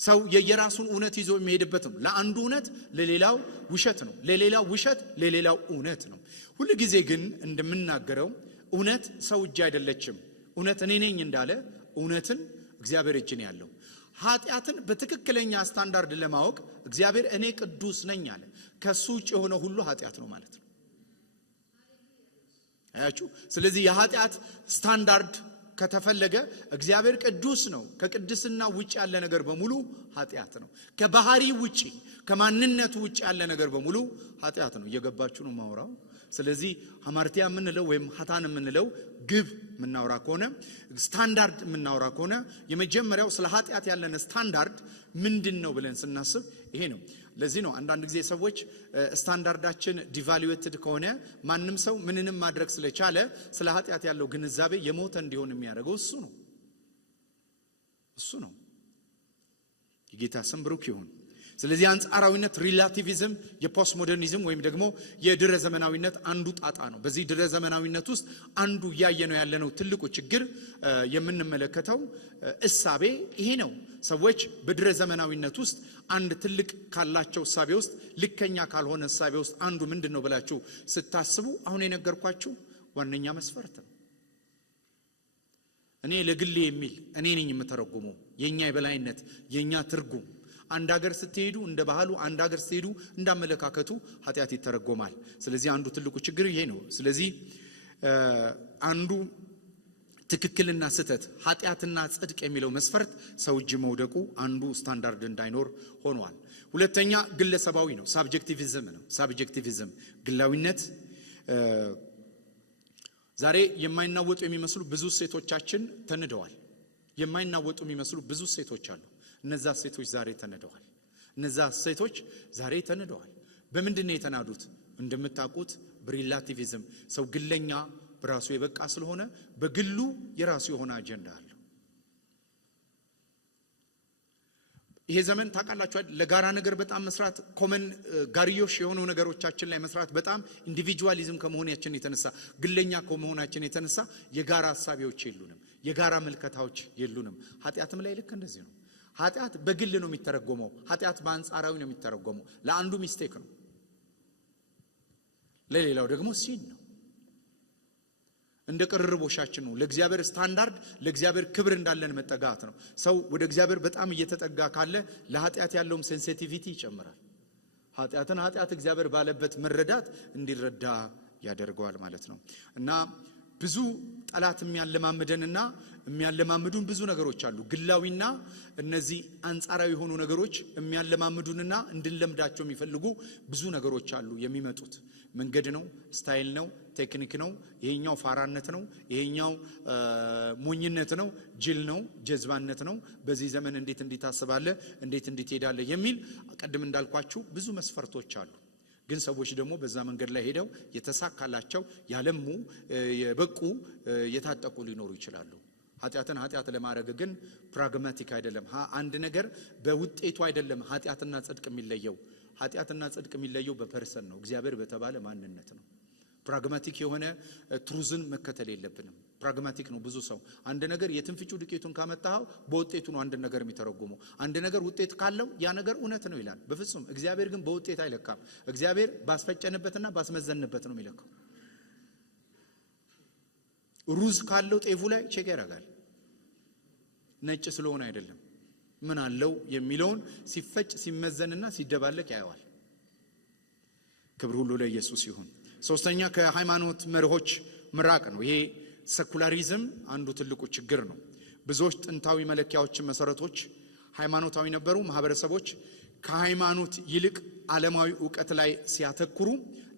ሰው የየራሱን እውነት ይዞ የሚሄድበት ነው። ለአንዱ እውነት ለሌላው ውሸት ነው፣ ለሌላው ውሸት ለሌላው እውነት ነው። ሁሉ ጊዜ ግን እንደምናገረው እውነት ሰው እጅ አይደለችም። እውነት እኔ ነኝ እንዳለ እውነትን እግዚአብሔር እጅ ነው ያለው። ኃጢአትን በትክክለኛ ስታንዳርድ ለማወቅ እግዚአብሔር እኔ ቅዱስ ነኝ አለ። ከሱ ውጭ የሆነ ሁሉ ኃጢአት ነው ማለት ነው። አያችሁ? ስለዚህ የኃጢአት ስታንዳርድ ከተፈለገ እግዚአብሔር ቅዱስ ነው። ከቅድስና ውጭ ያለ ነገር በሙሉ ኃጢአት ነው። ከባህሪ ውጭ ከማንነቱ ውጭ ያለ ነገር በሙሉ ኃጢአት ነው። እየገባችሁ ነው ማውራው? ስለዚህ ሐማርቲያ የምንለው ወይም ሀታን የምንለው ግብ የምናወራ ከሆነ ስታንዳርድ የምናወራ ከሆነ የመጀመሪያው ስለ ኃጢአት ያለን ስታንዳርድ ምንድን ነው ብለን ስናስብ ይሄ ነው። ለዚህ ነው አንዳንድ ጊዜ ሰዎች ስታንዳርዳችን ዲቫሉዌትድ ከሆነ ማንም ሰው ምንንም ማድረግ ስለቻለ ስለ ኃጢአት ያለው ግንዛቤ የሞተ እንዲሆን የሚያደርገው እሱ ነው። የጌታ ስም ብሩክ ይሁን። ስለዚህ አንጻራዊነት ሪላቲቪዝም የፖስት ሞደርኒዝም ወይም ደግሞ የድረ ዘመናዊነት አንዱ ጣጣ ነው። በዚህ ድረ ዘመናዊነት ውስጥ አንዱ ያየነው ያለነው ትልቁ ችግር የምንመለከተው እሳቤ ይሄ ነው። ሰዎች በድረ ዘመናዊነት ውስጥ አንድ ትልቅ ካላቸው እሳቤ ውስጥ ልከኛ ካልሆነ እሳቤ ውስጥ አንዱ ምንድነው ብላችሁ ስታስቡ አሁን የነገርኳችሁ ዋነኛ መስፈርት ነው። እኔ ለግሌ የሚል እኔ ነኝ የምተረጉመው የኛ የበላይነት የኛ ትርጉም። አንድ ሀገር ስትሄዱ እንደ ባህሉ አንድ ሀገር ስትሄዱ እንዳመለካከቱ ኃጢአት ይተረጎማል። ስለዚህ አንዱ ትልቁ ችግር ይሄ ነው። ስለዚህ አንዱ ትክክልና ስህተት ኃጢአትና ጽድቅ የሚለው መስፈርት ሰው እጅ መውደቁ አንዱ ስታንዳርድ እንዳይኖር ሆኗል። ሁለተኛ ግለሰባዊ ነው፣ ሳብጀክቲቪዝም ነው። ሳብጀክቲቪዝም ግላዊነት። ዛሬ የማይናወጡ የሚመስሉ ብዙ ሴቶቻችን ተንደዋል። የማይናወጡ የሚመስሉ ብዙ ሴቶች አሉ። እነዛ ሴቶች ዛሬ ተነደዋል። በምንድን ነው የተናዱት? እንደምታውቁት በሪላቲቪዝም ሰው ግለኛ በራሱ የበቃ ስለሆነ በግሉ የራሱ የሆነ አጀንዳ አለው። ይሄ ዘመን ታውቃላችሁ ለጋራ ነገር በጣም መስራት ኮመን ጋሪዮሽ የሆኑ ነገሮቻችን ላይ መስራት በጣም ኢንዲቪጁዋሊዝም ከመሆናችን የተነሳ ግለኛ ከመሆናችን የተነሳ የጋራ ሐሳቢዎች የሉንም፣ የጋራ መልከታዎች የሉንም። ኃጢአትም ላይ ልክ እንደዚህ ነው። ኃጢአት በግል ነው የሚተረጎመው። ኃጢአት በአንጻራዊ ነው የሚተረጎመው። ለአንዱ ሚስቴክ ነው፣ ለሌላው ደግሞ ሲን ነው። እንደ ቅርርቦሻችን ነው። ለእግዚአብሔር ስታንዳርድ ለእግዚአብሔር ክብር እንዳለን መጠጋት ነው። ሰው ወደ እግዚአብሔር በጣም እየተጠጋ ካለ ለኃጢአት ያለውም ሴንሲቲቪቲ ይጨምራል። ኃጢአትን ኃጢአት እግዚአብሔር ባለበት መረዳት እንዲረዳ ያደርገዋል ማለት ነው። እና ብዙ ጠላት የሚያለማምደንና የሚያለማምዱን ብዙ ነገሮች አሉ። ግላዊና እነዚህ አንጻራዊ የሆኑ ነገሮች የሚያለማምዱንና እንድንለምዳቸው የሚፈልጉ ብዙ ነገሮች አሉ። የሚመጡት መንገድ ነው፣ ስታይል ነው፣ ቴክኒክ ነው። ይሄኛው ፋራነት ነው፣ ይሄኛው ሞኝነት ነው፣ ጅል ነው፣ ጀዝባነት ነው። በዚህ ዘመን እንዴት እንዲታስባለህ፣ እንዴት እንዲትሄዳለህ የሚል ቀደም እንዳልኳችሁ ብዙ መስፈርቶች አሉ። ግን ሰዎች ደግሞ በዛ መንገድ ላይ ሄደው የተሳካላቸው ያለሙ የበቁ የታጠቁ ሊኖሩ ይችላሉ። ኃጢአትን ኃጢአት ለማድረግ ግን ፕራግማቲክ አይደለም። አንድ ነገር በውጤቱ አይደለም ኃጢአትና ጽድቅ የሚለየው። ኃጢአትና ጽድቅ የሚለየው በፐርሰን ነው፣ እግዚአብሔር በተባለ ማንነት ነው። ፕራግማቲክ የሆነ ትሩዝን መከተል የለብንም። ፕራግማቲክ ነው ብዙ ሰው አንድ ነገር የትንፍጩ ዱቄቱን ካመጣው በውጤቱ ነው አንድ ነገር የሚተረጉመው። አንድ ነገር ውጤት ካለው ያ ነገር እውነት ነው ይላል። በፍጹም እግዚአብሔር ግን በውጤት አይለካም። እግዚአብሔር ባስፈጨንበትና ባስመዘንበት ነው የሚለካው። ሩዝ ካለው ጤፉ ላይ ቼክ ያደርጋል። ነጭ ስለሆነ አይደለም ምን አለው የሚለውን ሲፈጭ ሲመዘንና ሲደባለቅ ያየዋል። ክብር ሁሉ ለኢየሱስ ይሁን። ሶስተኛ ከሃይማኖት መርሆች ምራቅ ነው። ይሄ ሴኩላሪዝም አንዱ ትልቁ ችግር ነው። ብዙዎች ጥንታዊ መለኪያዎች መሰረቶች ሃይማኖታዊ ነበሩ። ማህበረሰቦች ከሃይማኖት ይልቅ ዓለማዊ ዕውቀት ላይ ሲያተኩሩ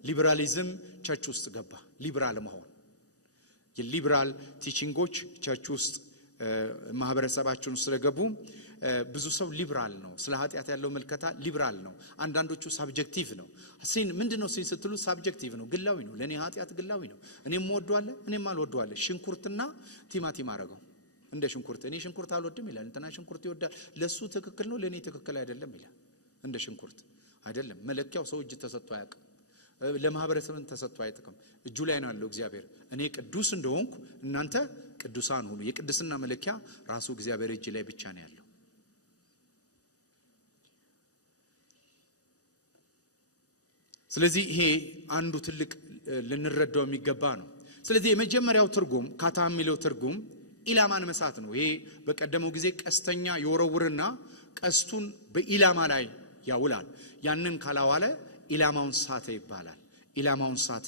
ሊበራሊዝም ቸርች ውስጥ ገባ። ሊበራል መሆን የሊበራል ቲቺንጎች ቸርች ውስጥ ማህበረሰባችን ውስጥ ስለገቡ ብዙ ሰው ሊበራል ነው። ስለ ኃጢአት ያለው መልከታ ሊበራል ነው። አንዳንዶቹ ሳብጀክቲቭ ነው። ሲን ምንድነው ሲን ስትሉ ሳብጀክቲቭ ነው፣ ግላዊ ነው። ለኔ ኃጢአት ግላዊ ነው። እኔም ወደዋለሁ እኔም አልወደዋለሁ። ሽንኩርትና ቲማቲም አረጋው እንደ ሽንኩርት እኔ ሽንኩርት አልወድም ይላል፣ እንትና ሽንኩርት ይወዳል። ለሱ ትክክል ነው፣ ለኔ ትክክል አይደለም ይላል። እንደ ሽንኩርት አይደለም። መለኪያው ሰው እጅ ተሰጥቶ አያውቅም። ለማህበረሰብን ተሰጥቶ አይጥቅም። እጁ ላይ ነው ያለው እግዚአብሔር። እኔ ቅዱስ እንደሆንኩ እናንተ ቅዱሳን ሁኑ። የቅድስና መለኪያ ራሱ እግዚአብሔር እጅ ላይ ብቻ ነው ያለው። ስለዚህ ይሄ አንዱ ትልቅ ልንረዳው የሚገባ ነው። ስለዚህ የመጀመሪያው ትርጉም ካታ የሚለው ትርጉም ኢላማን መሳት ነው። ይሄ በቀደመው ጊዜ ቀስተኛ ይወረውርና ቀስቱን በኢላማ ላይ ያውላል። ያንን ካላዋለ ኢላማውን ሳተ ይባላል። ኢላማውን ሳተ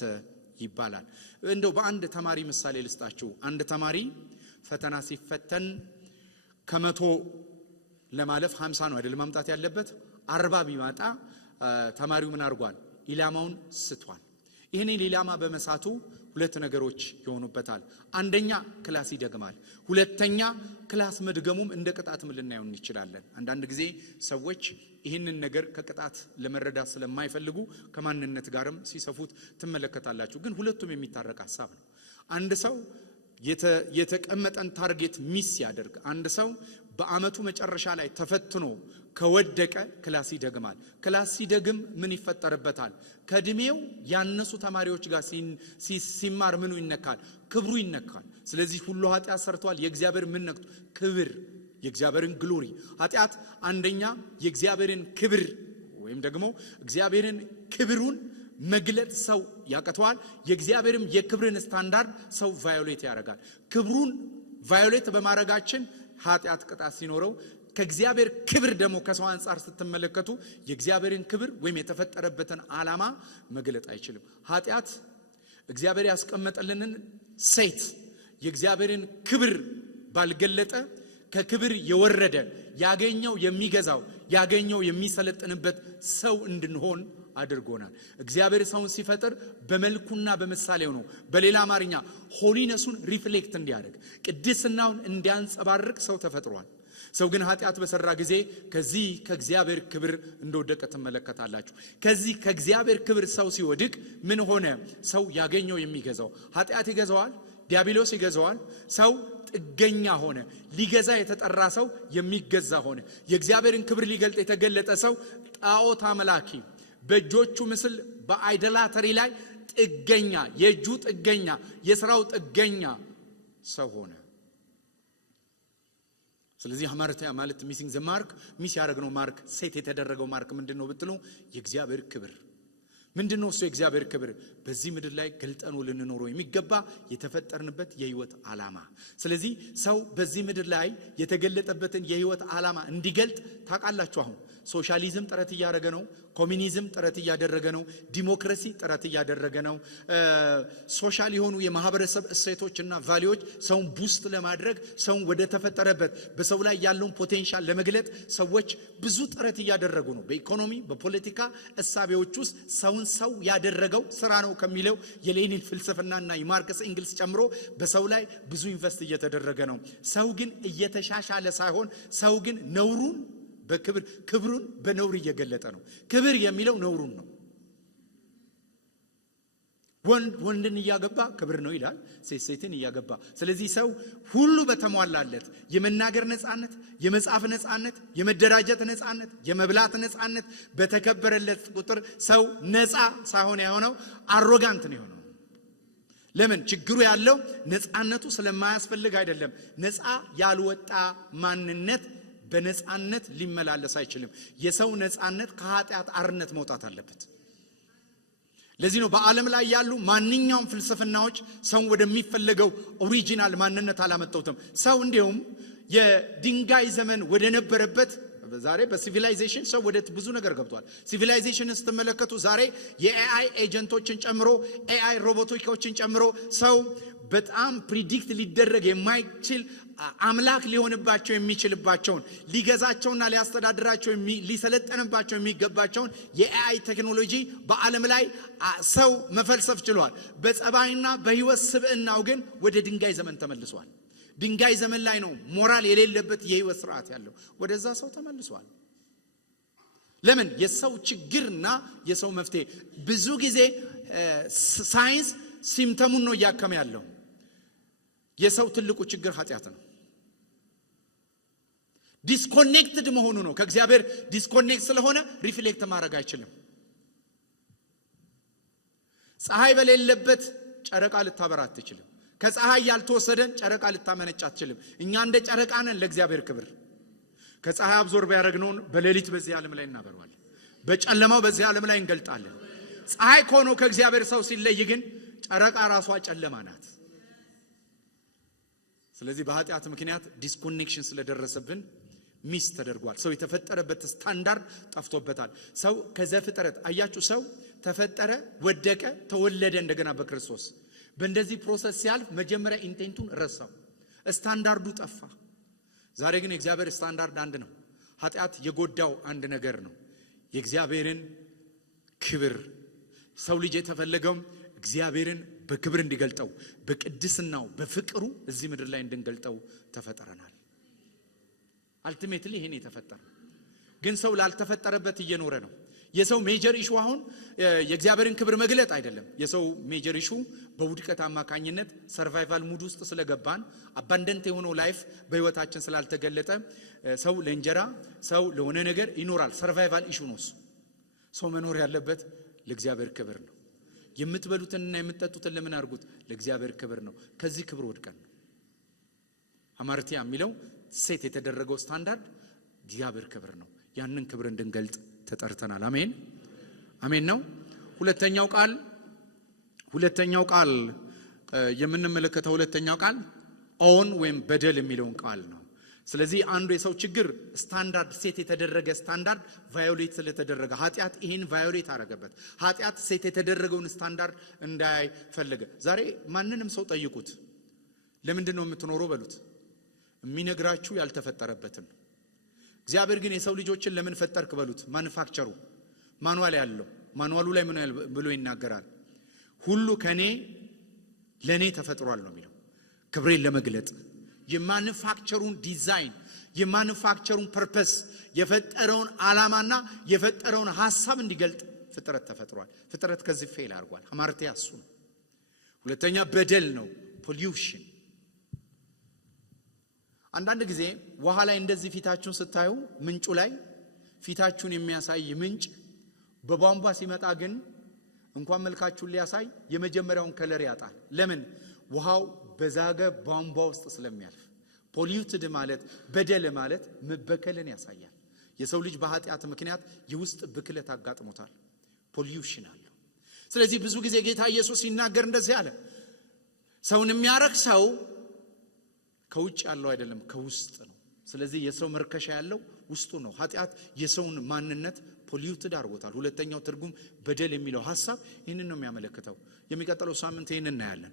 ይባላል። እንደው በአንድ ተማሪ ምሳሌ ልስጣችሁ። አንድ ተማሪ ፈተና ሲፈተን ከመቶ ለማለፍ 50 ነው አይደል ማምጣት ያለበት። 40 ቢማጣ ተማሪው ምን አድርጓል? ኢላማውን ስቷል። ይህንን ኢላማ በመሳቱ ሁለት ነገሮች ይሆኑበታል። አንደኛ ክላስ ይደግማል። ሁለተኛ ክላስ መድገሙም እንደ ቅጣትም ልናየው እንችላለን። አንዳንድ ጊዜ ሰዎች ይህንን ነገር ከቅጣት ለመረዳት ስለማይፈልጉ ከማንነት ጋርም ሲሰፉት ትመለከታላችሁ። ግን ሁለቱም የሚታረቅ ሐሳብ ነው። አንድ ሰው የተቀመጠን ታርጌት ሚስ ያደርግ፣ አንድ ሰው በአመቱ መጨረሻ ላይ ተፈትኖ ከወደቀ ክላስ ይደግማል። ክላስ ሲደግም ምን ይፈጠርበታል? ከእድሜው ያነሱ ተማሪዎች ጋር ሲማር ምኑ ይነካል? ክብሩ ይነካል። ስለዚህ ሁሉ ኃጢአት ሰርቷል። የእግዚአብሔር ምን ነክቶ? ክብር፣ የእግዚአብሔርን ግሎሪ። ኃጢአት አንደኛ የእግዚአብሔርን ክብር ወይም ደግሞ እግዚአብሔርን ክብሩን መግለጥ ሰው ያቀተዋል። የእግዚአብሔርም የክብርን ስታንዳርድ ሰው ቫዮሌት ያደርጋል። ክብሩን ቫዮሌት በማድረጋችን ኃጢአት ቅጣት ሲኖረው፣ ከእግዚአብሔር ክብር ደግሞ ከሰው አንጻር ስትመለከቱ የእግዚአብሔርን ክብር ወይም የተፈጠረበትን ዓላማ መግለጥ አይችልም። ኃጢአት እግዚአብሔር ያስቀመጠልንን ሴት የእግዚአብሔርን ክብር ባልገለጠ ከክብር የወረደ ያገኘው የሚገዛው ያገኘው የሚሰለጥንበት ሰው እንድንሆን አድርጎናል። እግዚአብሔር ሰውን ሲፈጥር በመልኩና በምሳሌው ነው። በሌላ አማርኛ ሆሊነሱን ሪፍሌክት እንዲያደርግ ቅድስናውን እንዲያንጸባርቅ ሰው ተፈጥሯል። ሰው ግን ኃጢአት በሰራ ጊዜ ከዚህ ከእግዚአብሔር ክብር እንደወደቀ ትመለከታላችሁ። ከዚህ ከእግዚአብሔር ክብር ሰው ሲወድቅ ምን ሆነ? ሰው ያገኘው የሚገዛው ኃጢአት ይገዛዋል፣ ዲያብሎስ ይገዛዋል። ሰው ጥገኛ ሆነ። ሊገዛ የተጠራ ሰው የሚገዛ ሆነ። የእግዚአብሔርን ክብር ሊገልጥ የተገለጠ ሰው ጣዖት አምላኪ፣ በእጆቹ ምስል በአይደላተሪ ላይ ጥገኛ፣ የእጁ ጥገኛ፣ የሥራው ጥገኛ ሰው ሆነ። ስለዚህ ማለት ሚሲንግ ዘ ማርክ ሚስ ያደረግነው ማርክ ሴት የተደረገው ማርክ ምንድነው ብትሉ የእግዚአብሔር ክብር ምንድነው? እሱ የእግዚአብሔር ክብር በዚህ ምድር ላይ ገልጠኑ ልንኖረው የሚገባ የተፈጠርንበት የህይወት ዓላማ። ስለዚህ ሰው በዚህ ምድር ላይ የተገለጠበትን የህይወት ዓላማ እንዲገልጥ ታውቃላችሁ። አሁን ሶሻሊዝም ጥረት እያደረገ ነው። ኮሚኒዝም ጥረት እያደረገ ነው። ዲሞክራሲ ጥረት እያደረገ ነው። ሶሻል የሆኑ የማህበረሰብ እሴቶችና ቫልዩዎች ሰውን ቡስት ለማድረግ ሰውን ወደ ተፈጠረበት በሰው ላይ ያለውን ፖቴንሻል ለመግለጥ ሰዎች ብዙ ጥረት እያደረጉ ነው። በኢኮኖሚ በፖለቲካ እሳቤዎች ውስጥ ሰውን ሰው ያደረገው ስራ ነው ከሚለው የሌኒን ፍልስፍናና የማርክስ ኤንግልስ ጨምሮ በሰው ላይ ብዙ ኢንቨስት እየተደረገ ነው። ሰው ግን እየተሻሻለ ሳይሆን ሰው ግን ነውሩን በክብር ክብሩን በነውር እየገለጠ ነው። ክብር የሚለው ነውሩን ነው። ወንድን እያገባ ክብር ነው ይላል፣ ሴትን እያገባ። ስለዚህ ሰው ሁሉ በተሟላለት የመናገር ነፃነት፣ የመጻፍ ነፃነት፣ የመደራጀት ነፃነት፣ የመብላት ነፃነት በተከበረለት ቁጥር ሰው ነፃ ሳይሆን የሆነው አሮጋንት ነው የሆነው። ለምን? ችግሩ ያለው ነፃነቱ ስለማያስፈልግ አይደለም። ነፃ ያልወጣ ማንነት በነፃነት ሊመላለስ አይችልም። የሰው ነፃነት ከኃጢአት አርነት መውጣት አለበት። ለዚህ ነው በዓለም ላይ ያሉ ማንኛውም ፍልስፍናዎች ሰው ወደሚፈልገው ኦሪጂናል ማንነት አላመጣውትም። ሰው እንዲሁም የድንጋይ ዘመን ወደ ነበረበት ዛሬ በሲቪላይዜሽን ሰው ወደ ብዙ ነገር ገብቷል። ሲቪላይዜሽንን ስትመለከቱ ዛሬ የኤአይ ኤጀንቶችን ጨምሮ ኤአይ ሮቦቲኮችን ጨምሮ ሰው በጣም ፕሪዲክት ሊደረግ የማይችል አምላክ ሊሆንባቸው የሚችልባቸውን ሊገዛቸውና ሊያስተዳድራቸው ሊሰለጠንባቸው የሚገባቸውን የኤአይ ቴክኖሎጂ በዓለም ላይ ሰው መፈልሰፍ ችሏል። በጸባይና በህይወት ስብዕናው ግን ወደ ድንጋይ ዘመን ተመልሷል። ድንጋይ ዘመን ላይ ነው ሞራል የሌለበት የህይወት ስርዓት ያለው። ወደዛ ሰው ተመልሷል። ለምን? የሰው ችግርና የሰው መፍትሄ ብዙ ጊዜ ሳይንስ ሲምተሙን ነው እያከመ ያለው። የሰው ትልቁ ችግር ኃጢአት ነው። ዲስኮኔክትድ መሆኑ ነው። ከእግዚአብሔር ዲስኮኔክት ስለሆነ ሪፍሌክት ማድረግ አይችልም። ፀሐይ በሌለበት ጨረቃ ልታበራ አትችልም። ከፀሐይ ያልተወሰደን ጨረቃ ልታመነጭ አትችልም። እኛ እንደ ጨረቃ ነን ለእግዚአብሔር ክብር። ከፀሐይ አብዞር ቢያደርግነውን በሌሊት በዚህ ዓለም ላይ እናበራዋለን። በጨለማው በዚህ ዓለም ላይ እንገልጣለን። ፀሐይ ከሆነ ከእግዚአብሔር ሰው ሲለይ ግን ጨረቃ ራሷ ጨለማ ናት። ስለዚህ በኃጢአት ምክንያት ዲስኮኔክሽን ስለደረሰብን ሚስ ተደርጓል። ሰው የተፈጠረበት ስታንዳርድ ጠፍቶበታል። ሰው ከዘፍጥረት አያችሁ፣ ሰው ተፈጠረ፣ ወደቀ፣ ተወለደ እንደገና በክርስቶስ። በእንደዚህ ፕሮሰስ ሲያልፍ መጀመሪያ ኢንቴንቱን ረሳው፣ ስታንዳርዱ ጠፋ። ዛሬ ግን የእግዚአብሔር ስታንዳርድ አንድ ነው። ኃጢአት የጎዳው አንድ ነገር ነው፣ የእግዚአብሔርን ክብር። ሰው ልጅ የተፈለገው እግዚአብሔርን በክብር እንዲገልጠው፣ በቅድስናው በፍቅሩ እዚህ ምድር ላይ እንድንገልጠው ተፈጠረናል። አልቲሜትሊ ይሄን የተፈጠረ ግን ሰው ላልተፈጠረበት እየኖረ ነው። የሰው ሜጀር ኢሹ አሁን የእግዚአብሔርን ክብር መግለጥ አይደለም። የሰው ሜጀር ኢሹ በውድቀት አማካኝነት ሰርቫይቫል ሙድ ውስጥ ስለገባን አባንደንት የሆነው ላይፍ በህይወታችን ስላልተገለጠ ሰው ለእንጀራ ሰው ለሆነ ነገር ይኖራል። ሰርቫይቫል ኢሹ ነው እሱ። ሰው መኖር ያለበት ለእግዚአብሔር ክብር ነው። የምትበሉትንና የምትጠጡትን ለምን አድርጉት? ለእግዚአብሔር ክብር ነው። ከዚህ ክብር ወድቀን ነው። አማርቲያ የሚለው ሴት የተደረገው ስታንዳርድ እግዚአብሔር ክብር ነው። ያንን ክብር እንድንገልጥ ተጠርተናል። አሜን አሜን ነው። ሁለተኛው ቃል የምንመለከተው ሁለተኛው ቃል ኦን ወይም በደል የሚለውን ቃል ነው። ስለዚህ አንዱ የሰው ችግር ስታንዳርድ ሴት የተደረገ ስታንዳርድ ቫዮሌት ስለተደረገ ኃጢአት ይሄን ቫዮሌት አደረገበት። ኃጢአት ሴት የተደረገውን ስታንዳርድ እንዳያይ ፈለገ። ዛሬ ማንንም ሰው ጠይቁት፣ ለምንድን ነው የምትኖረው በሉት፣ የሚነግራችሁ ያልተፈጠረበትን። እግዚአብሔር ግን የሰው ልጆችን ለምን ፈጠርክ በሉት፣ ማኑፋክቸሩ ማኑዋል ያለው ማኑዋሉ ላይ ምን ብሎ ይናገራል? ሁሉ ከኔ ለኔ ተፈጥሯል ነው የሚለው። ክብሬን ለመግለጥ የማኑፋክቸሩን ዲዛይን የማኑፋክቸሩን ፐርፐስ የፈጠረውን ዓላማና የፈጠረውን ሐሳብ እንዲገልጥ ፍጥረት ተፈጥሯል። ፍጥረት ከዚህ ፌል አድርጓል። አማርቲያ እሱ ነው። ሁለተኛ በደል ነው፣ ፖሊዩሽን። አንዳንድ ጊዜ ውሃ ላይ እንደዚህ ፊታችሁን ስታዩ ምንጩ ላይ ፊታችሁን የሚያሳይ ምንጭ በቧንቧ ሲመጣ ግን እንኳን መልካችሁን ሊያሳይ የመጀመሪያውን ከለር ያጣል። ለምን? ውሃው በዛገ ቧንቧ ውስጥ ስለሚያልፍ። ፖሊዩትድ ማለት በደል ማለት መበከልን ያሳያል። የሰው ልጅ በኃጢአት ምክንያት የውስጥ ብክለት አጋጥሞታል። ፖሊዩሽን አለው። ስለዚህ ብዙ ጊዜ ጌታ ኢየሱስ ሲናገር እንደዚህ አለ፣ ሰውን የሚያረክ ሰው ከውጭ ያለው አይደለም ከውስጥ ነው። ስለዚህ የሰው መርከሻ ያለው ውስጡ ነው። ኃጢአት የሰውን ማንነት ፖሊዩትድ አድርጎታል። ሁለተኛው ትርጉም በደል የሚለው ሐሳብ ይህንን ነው የሚያመለክተው። የሚቀጥለው ሳምንት ይህንን እናያለን።